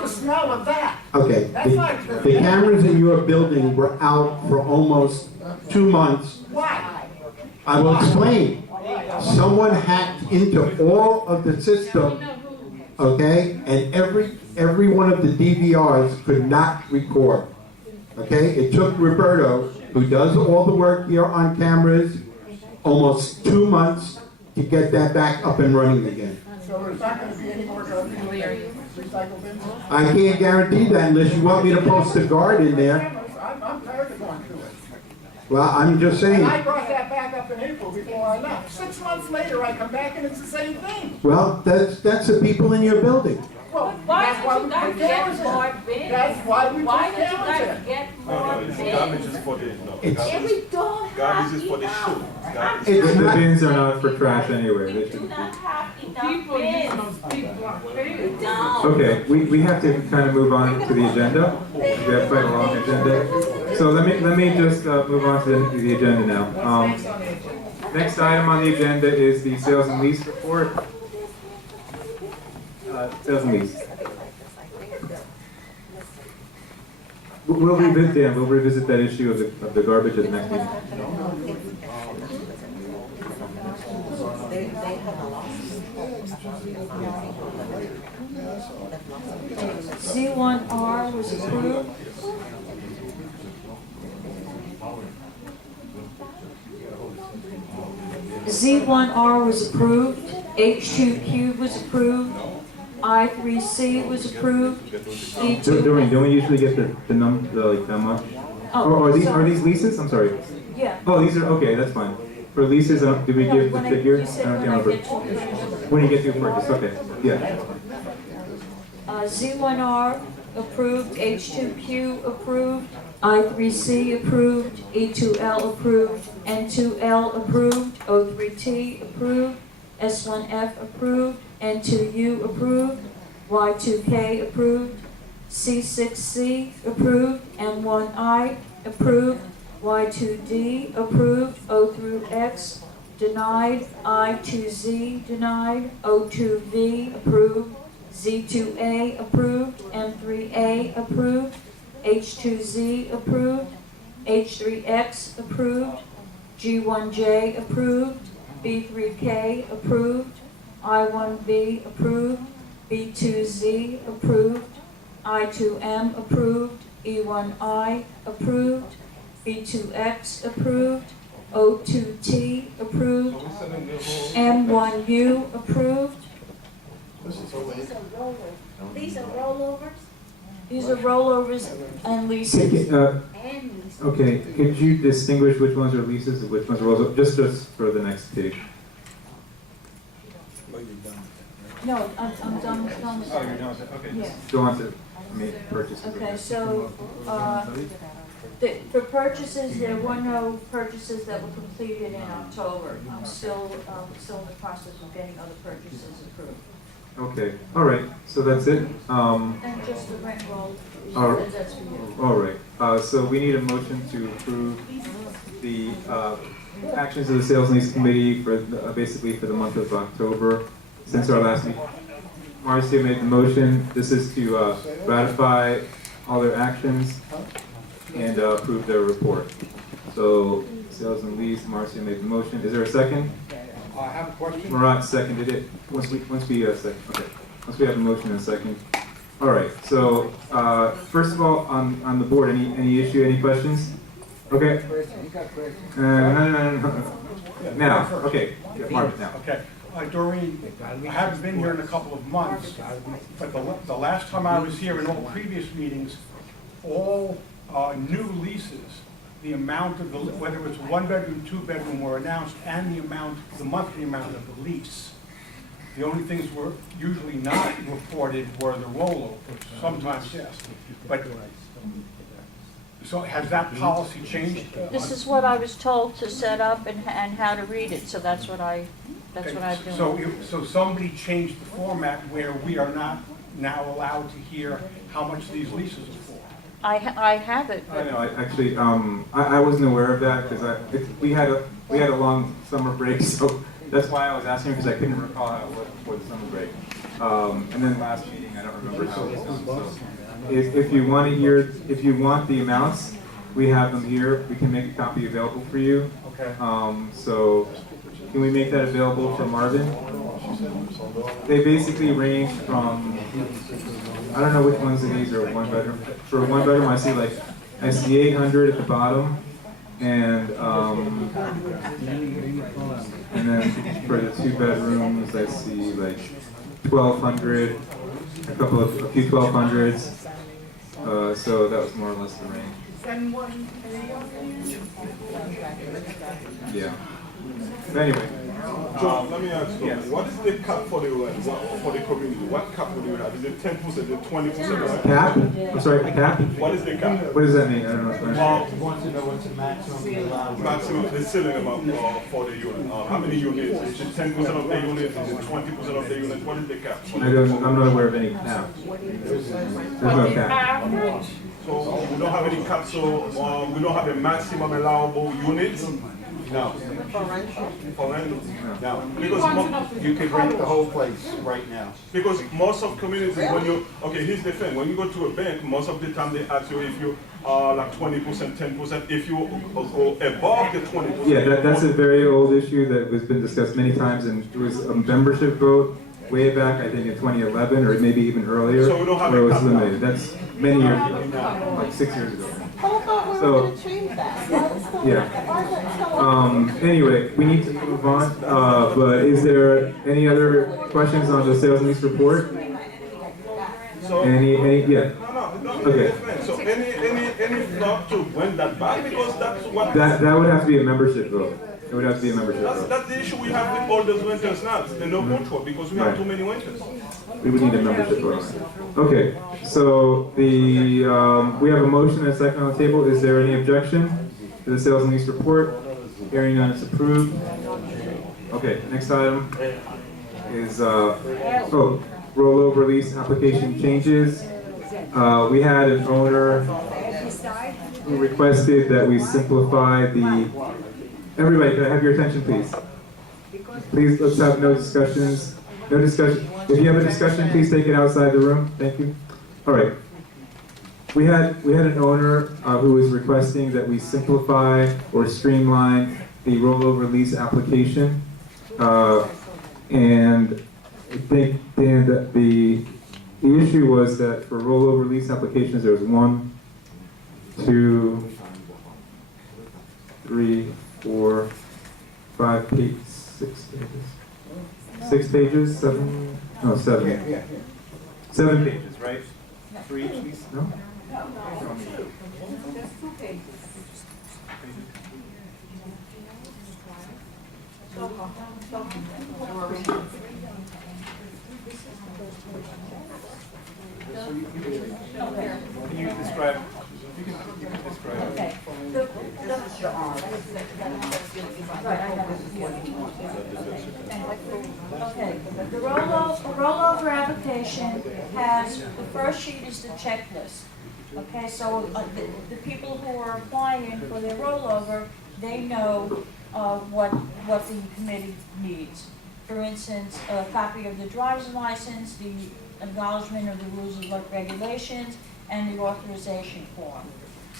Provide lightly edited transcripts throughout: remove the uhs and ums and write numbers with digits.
like the smell of that. Okay, That's like the cameras in your building were out for almost 2 months. Why? I will explain. Someone hacked into all of the system, okay, and every one of the DVRs could not record. Okay, it took Roberto, who does all the work here on cameras, almost 2 months to get that back up and running again. So there's not going to be any more recycle bins? I can't guarantee that unless you want me to post a guard in there. I'm tired of going through it. Well, I'm just saying. And I brought that back up in April before I left. 6 months later, I come back and it's the same thing. Well, that's the people in your building. Well, Why that's why don't we you guys put get cameras more in. bins? That's why we Why put don't you cameras guys in. get No, more it's bins? garbage is for the, no, It's- We don't have garbage is for the enough. show. Garbage It's The not- bins are not for trash anyway. We They do should not be. have enough People use bins. those people are We paid. don't. Okay, we have to kind of move on to the agenda. We have quite a long agenda. So let me just move on to the agenda now. What's next on the agenda? Next item on the agenda is the sales and lease report. Sales and lease. We'll revisit that issue of the garbage at the next meeting. Z1R was approved. Z1R was approved. H2Q was approved. I3C was approved. E2. Don't we usually get the like how much? Oh, Are sorry. these leases? I'm sorry. Yeah. Oh, these are, okay, that's fine. For leases, did we No, give the when I- figure? you said I don't when I remember. get to purchase. When you get to purchase, okay, yeah. Z1R approved, H2Q approved, I3C approved, E2L approved, N2L approved, O3T approved, S1F approved, N2U approved, Y2K approved, C6C approved, M1I approved, Y2D approved, O through X denied, I2Z denied, O2V approved, Z2A approved, M3A approved, H2Z approved, H3X approved, G1J approved, B3K approved, I1B approved, B2Z approved, I2M approved, E1I approved, B2X approved, O2T approved, M1U approved. These are rollovers These are rollovers and leases. and leases. Okay, could you distinguish which ones are leases and which ones are rollovers, just for the next page? No, I'm done with done with it, okay. Yeah. Go on to make purchases. Okay, so, for purchases, there were no purchases that were completed in October. I'm still in the process of getting other purchases approved. Okay, all right, so that's it. And just the rent roll, All right. that's for you. All right, so we need a motion to approve the actions of the sales and lease committee for, basically for the month of October, since our last meeting. Marcia made the motion. This is to ratify all their actions and approve their report. So, sales and lease, Marcia made the motion. Is there a second? I have a question. Marat seconded it. Once we okay. Once we have a motion and a second. All right. So first of all, on the board, any issue, any questions? Okay. No. Now, okay. Yeah, Marvin, now. Okay, Doreen, I haven't been here in a couple of months, but the last time I was here in all previous meetings, all new leases, the amount of the, whether it was 1 bedroom, 2 bedroom were announced, and the monthly amount of the lease. The only things were usually not reported were the rollovers, sometimes yes. But, so has that policy changed? This is what I was told to set up and how to read it, so that's what I'm doing. So somebody changed the format where we are not now allowed to hear how much these leases are for. I have it, I but know. I wasn't aware of that because we had a long summer break, so that's why I was asking because I couldn't recall what the summer break. And then last meeting, I don't remember how it was done, so. If you want to hear, if you want the amounts, we have them here. We can make a copy available for you. Okay. So can we make that available for Marvin? They basically range from, I don't know which ones of these are one bedroom. For one bedroom, I see 800 at the bottom, and then for the 2 bedrooms, I see 1,200, a few 1,200s. So that was more or less the range. Yeah. But anyway. John, let me ask you, Yes. what is the cap for the rent, for the community? What cap do you have? Is it 10%, is it 20%? Cap? I'm sorry, cap? What is the cap? What does that mean? I don't know. Want to know what's the maximum Maximum, the ceiling amount for the unit. How many units? Is it 10% of the unit? Is it 20% of the unit? What is the cap? I'm not aware of any cap. There's no cap. So we don't have any cap, so we don't have a maximum allowable unit? No, For rent? no. Because You could rent the whole place right now. Because most of communities, when you, okay, here's the thing, when you go to a bank, most of the time they ask you if you are 20%, 10%, if you go above the 20%. Yeah, that's a very old issue that has been discussed many times, and it was a membership vote way back, I think in 2011, or maybe even earlier, So we don't have where it a was cap. limited. That's many years ago, like 6 years ago. So, yeah. Anyway, we need to move on, but is there any other questions on the sales and lease report? So, Yeah. no, Okay. so any thought to win that back, because that's what, That would have to be a membership vote. It would have to be a membership vote. that's the issue we have with all those renters now, the no control, because we have too many renters. We would need a membership vote. Okay, so we have a motion and a second on the table. Is there any objection to the sales and lease report? Hearing none, it's approved. Okay, next item is, rollover lease application changes. We had an owner who requested that we simplify everybody, can I have your attention, please? Please, let's have no discussions. No discussion. If you have a discussion, please take it outside the room. Thank you. All right. We had an owner who was requesting that we simplify or streamline the rollover lease application. And I think, Dan, that the issue was that for rollover lease applications, there was 1, 2, 3, 4, 5 pages, 6 pages. 6 pages, 7, no, 7. Yeah. 7 pages, right? For each lease, no? Can you describe, you can describe. Okay. Okay, the rollover application has, the first sheet is the checklist. Okay, so the people who are applying for their rollover, they know what the committee needs. For instance, a copy of the driver's license, the acknowledgement of the rules and regulations, and the authorization form.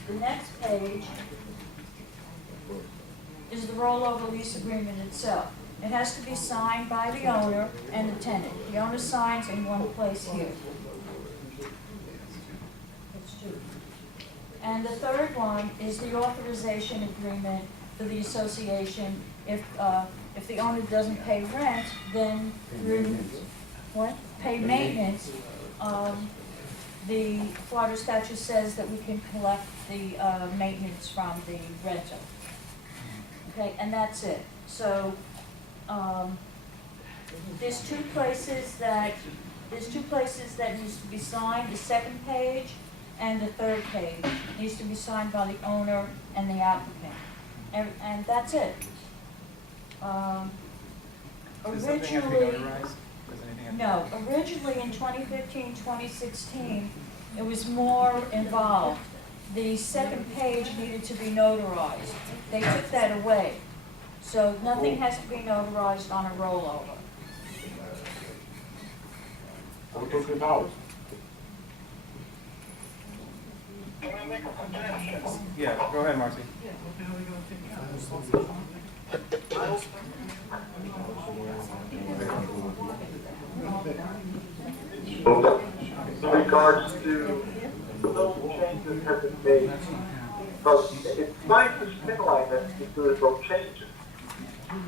The next page is the rollover lease agreement itself. It has to be signed by the owner and the tenant. The owner signs in one place here. That's 2. And the third one is the authorization agreement for the association. If the owner doesn't pay rent, then through pay maintenance, the Florida statute says that we can collect the maintenance from the rental. Okay, and that's it. So there's two places that needs to be signed. The second page and the third page needs to be signed by the owner and the applicant, and that's it. Originally, no, originally in 2015, 2016, it was more involved. The second page needed to be notarized. They took that away. So nothing has to be notarized on a rollover. We're talking dollars. Yeah, go ahead, Marcy. In regards to those changes have been made, because it's fine to streamline it if there is no changes,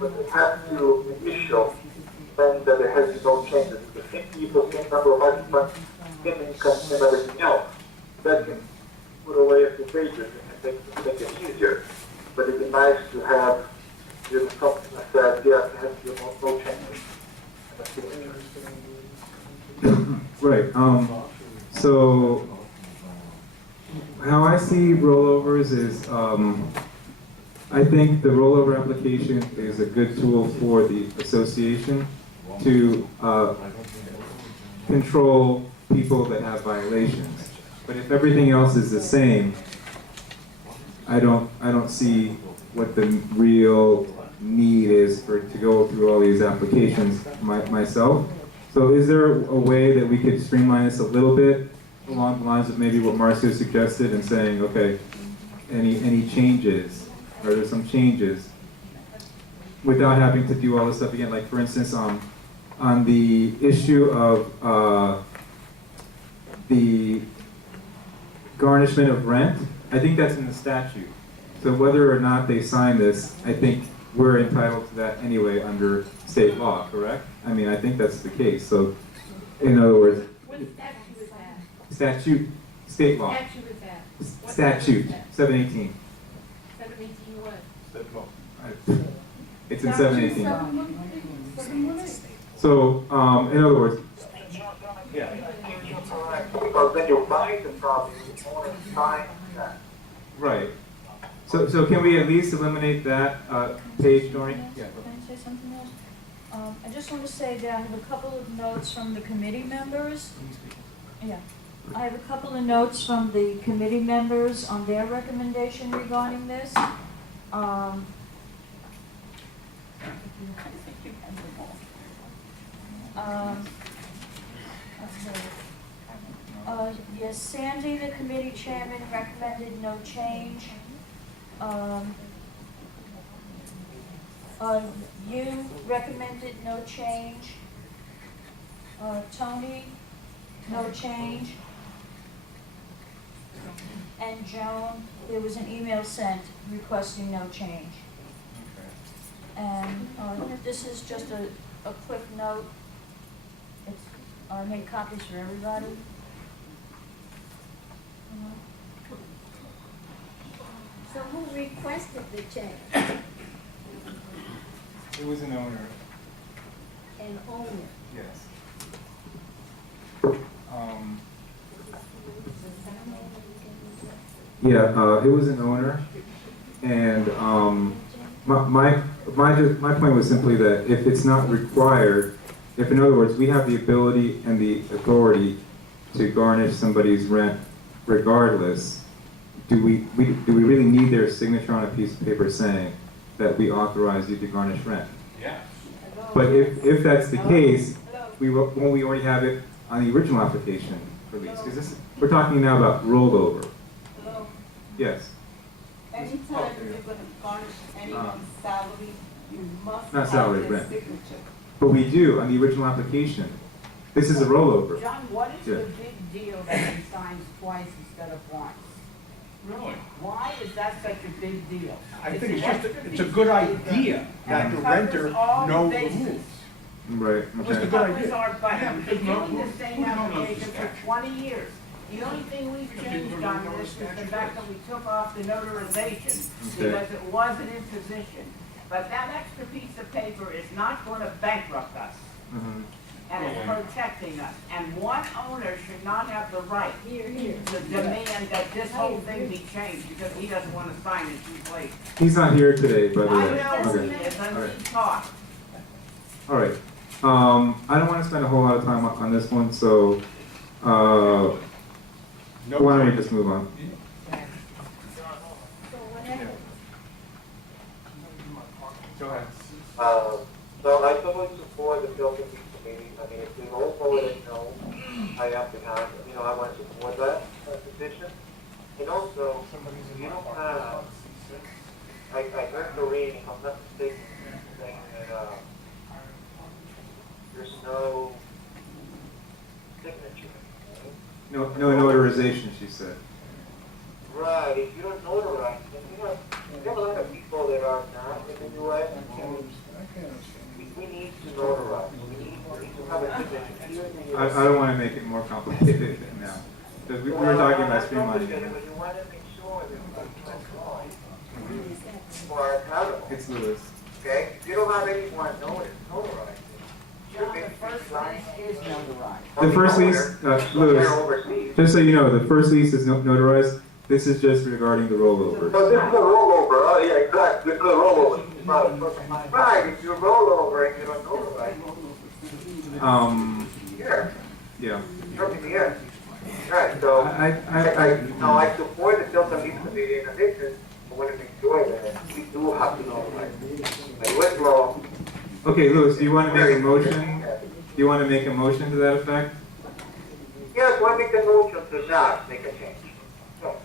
but it has to initial then that there has been no changes. The same people, same number of occupants, same income, and everything else. That can put away a few pages and make it easier. But it'd be nice to have something that says, yes, there has been no changes. And a signature. Right, so how I see rollovers is, I think the rollover application is a good tool for the association to control people that have violations. But if everything else is the same, I don't see what the real need is to go through all these applications myself. So is there a way that we could streamline this a little bit along the lines of maybe what Marcio suggested and saying, okay, any changes, are there some changes without having to do all this stuff again? Like for instance, on the issue of the garnishment of rent, I think that's in the statute. So whether or not they sign this, I think we're entitled to that anyway under state law, correct? I mean, I think that's the case. So, in other words, What statute is that? statute, state law, Statute is that? What statute, is that? 718. 718 what? It's in 718. So, in other words, Because when you buy the property, you only sign that. right. So can we at least eliminate that page, Doreen? Yeah. Can I say something else? I just want to say that I have a couple of notes from the committee members. Yeah, I have a couple of notes from the committee members on their recommendation regarding this. Yes, Sandy, the committee chairman, recommended no change. You recommended no change. Tony, no change. And Joan, there was an email sent requesting no change. And this is just a quick note. It's, I made copies for everybody. So who requested the change? It was an owner, An owner? yes. Yeah, it was an owner, and my point was simply that if it's not required, if in other words we have the ability and the authority to garnish somebody's rent regardless, do we really need their signature on a piece of paper saying that we authorize you to garnish rent? Yeah. But if that's the case, won't we already have it on the original application for lease? Because we're talking now about rollover. Hello, Yes. anytime you're gonna garnish anyone's salary, you must Not have salary, their rent. signature. But we do on the original application. This is a rollover. John, what is Yeah. the big deal that he signs twice instead of once? Really? Why is that such a big deal? I think it's a good idea that the renter know the rules. Right, What's okay. the good Covers idea? our butt. Yeah, We've because been no- doing the same who knows the application for statute? 20 years. The only thing we've changed on this is the fact that we took off the notarization Okay. because it wasn't in position. But that extra piece of paper is not going to bankrupt us. Mhm. And it's protecting us. And one owner should not have the right to demand that this whole thing be changed because he doesn't want to sign it too late. He's not here today, by the I way. know he Okay. is, and All right. he talked. All right. I don't want to spend a whole lot of time on this one, so why don't we just move on? So whatever. Go ahead. So I totally support the building committee. I mean, if we all voted no, I have to have, I want to support that petition. And also, you don't have, I heard Doreen, if I'm not mistaken, saying that, there's no signature. No notarization, she said. Right, if you don't notarize, then you have a lot of people that are not in the US. We need to notarize, we need to have a signature here in the I US. don't want to make it more complicated now. Because we were talking about streamlining But it. you want to make sure that it's wrong. You are accountable, It's Lewis. okay? If you don't have anyone notarized, John, the first lease is notarized. The first lease, Lewis, overseas. just so you know, the first lease is notarized. This is just regarding the rollover. So this is a rollover, oh yeah, exactly, this is a rollover. Right, if you roll over and you don't notarize, here, Yeah. something here. Right, so, no, I support the sales and lease committee in addition, I want to make sure that we do have to notarize. Like with law. Okay, Lewis, do you want to make a motion? Do you want to make a motion to that effect? Yes, I make the motion to not make a change. So,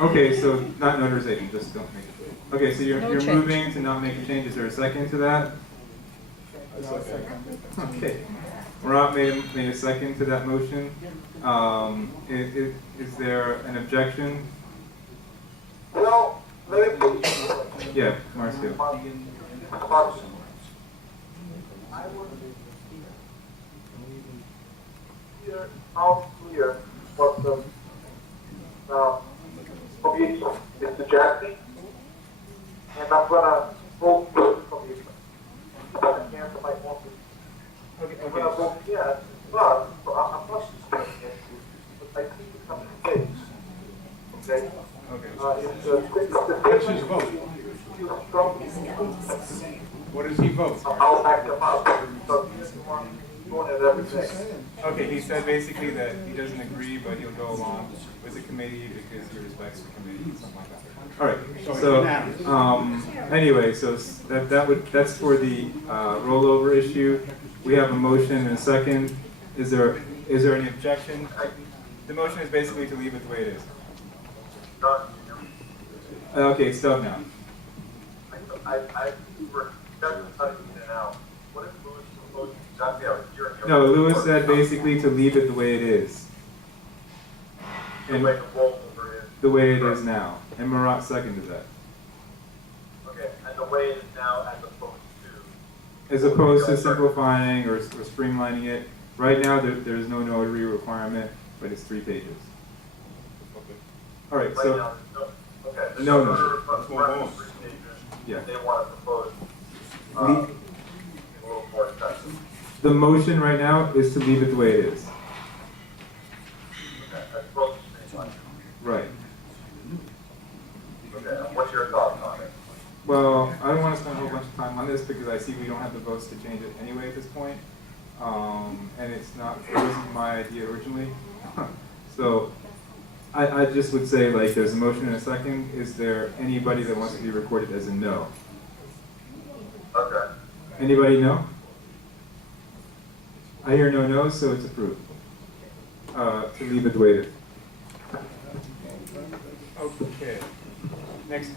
Okay, so not notarization, just don't make it. Okay, so you're moving to not make a change. Is there a second to that? Okay. Marat made a second to that motion. Is there an objection? Well, let me put it Yeah, Marcio. I would how clear what the committee is suggesting, and I'm gonna vote for the committee. I'm gonna cancel my motion. I'm gonna vote yes, but I'm not saying it, but I think it's some mistakes. Okay? What's his vote? What does he vote? I'll back them up. So here's the one doing it every day. Okay, he said basically that he doesn't agree, but he'll go along with the committee because he respects the committee, something like that. All right, so, anyway, so that's for the rollover issue. We have a motion and a second. Is there any objection? The motion is basically to leave it the way it is. Okay, it's done now. We're cutting in and out. What is Lewis proposing? Exactly how it's here. No, Lewis said basically to leave it the way it is. And The rollover is. the way it is now. And Marat seconded that. Okay, and the way it is now as opposed to. As opposed to simplifying or streamlining it. Right now, there's no notary requirement, but it's 3 pages. All right, Right so, now, okay. No. Let's move on. yeah. They want to propose, a Leave- little more expensive. The motion right now is to leave it the way it is. Okay, as opposed to streamlining. Right. Okay, and what's your thoughts on it? Well, I don't want to spend a whole bunch of time on this because I see we don't have the votes to change it anyway at this point. And it wasn't my idea originally. So I just would say, like, there's a motion and a second. Is there anybody that wants to be recorded as a no? Okay. Anybody no? I hear no no's, so it's approved. To leave it the way it is. Okay. Next.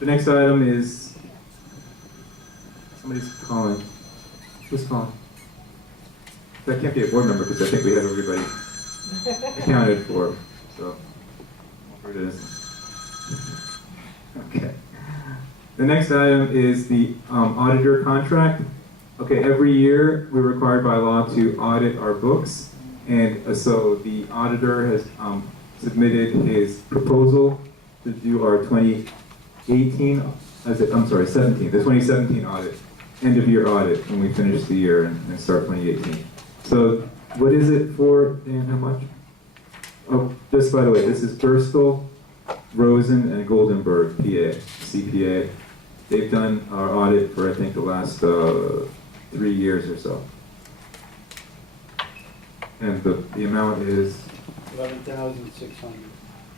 The next item is, somebody's calling. Who's calling? That can't be a board member because I think we have everybody accounted for, so here it is. Okay. The next item is the auditor contract. Okay, every year we're required by law to audit our books, and so the auditor has submitted his proposal to do our 2017, the 2017 audit, end of year audit when we finish the year and start 2018. So what is it for, Dan, how much? Oh, just by the way, this is Bristol, Rosen, and Goldenberg, PA, CPA. They've done our audit for, I think, the last 3 years or so. And the amount is 11,600.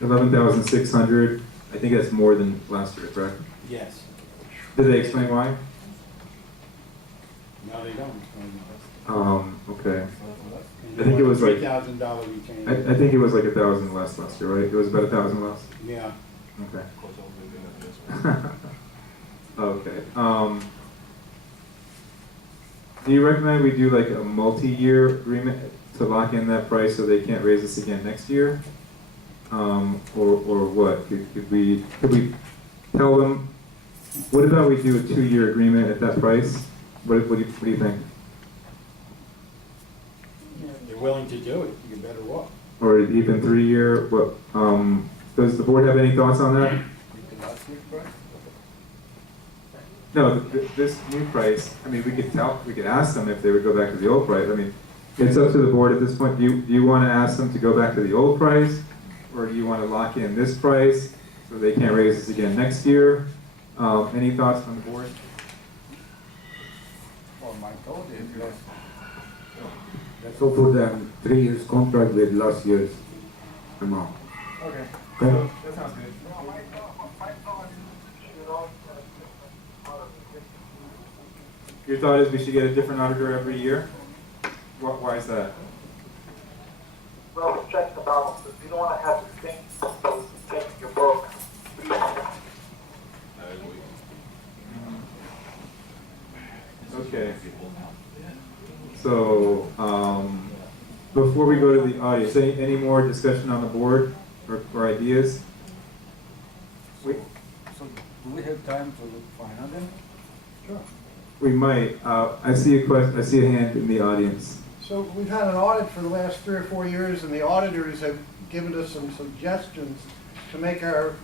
11,600. I think that's more than last year, correct? Yes. Did they explain why? No, they don't. Okay. I think it was like- $3,000 retained. I think it was like 1,000 less last year, right? It was about 1,000 less? Yeah. Okay. Okay. Do you recommend we do like a multi-year agreement to lock in that price so they can't raise this again next year? Or what? Could we tell them, what about we do a 2-year agreement at that price? What do you think? You're willing to do it, you're better off. Or even 3-year? What? Does the board have any thoughts on that? You can ask me for it. No, this new price, I mean, we could ask them if they would go back to the old price. I mean, it's up to the board at this point. Do you want to ask them to go back to the old price? Or do you want to lock in this price so they can't raise this again next year? Any thoughts on the board? Well, my thought is, Let's go for the 3 years contract with last year's amount. Okay. Okay. That sounds good. Your thought is we should get a different auditor every year? Why is that? Well, check the balances. You don't want to have the same people taking your book. Okay. So, before we go to the audience, any more discussion on the board or ideas? so do we have time to look final then? Sure. We might. I see a question. I see a hand in the audience. So we've had an audit for the last 3 or 4 years, and the auditors have given us some suggestions to make our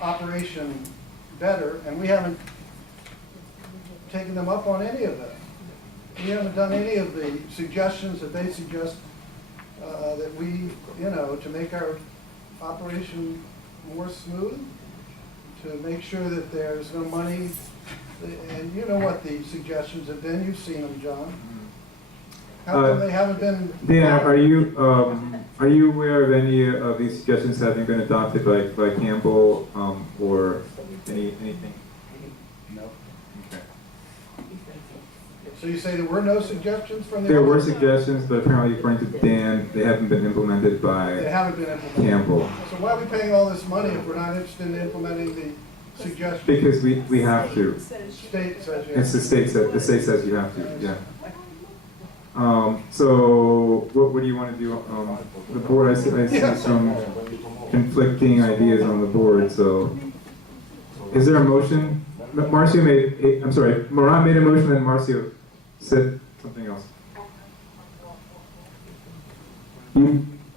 operation better, and we haven't taken them up on any of that. We haven't done any of the suggestions that they suggest that we, to make our operation more smooth, to make sure that there's no money, and you know what the suggestions have been, you've seen them, John. How come they haven't been? Dan, are you aware of any of these suggestions having been adopted by Campbell or anything? No. Okay. So you say there were no suggestions from the? There were auditor? suggestions, but apparently according to Dan, they haven't been implemented They by haven't been implemented. Campbell. So why are we paying all this money if we're not interested in implementing the suggestions? Because we have to. State says you. It's the state says you have to, yeah. So what do you want to do? The board, I see some conflicting ideas on the board, so. Is there a motion? Marcio made, I'm sorry, Marat made a motion and Marcio said something else.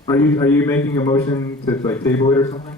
Are you making a motion to like table it or something?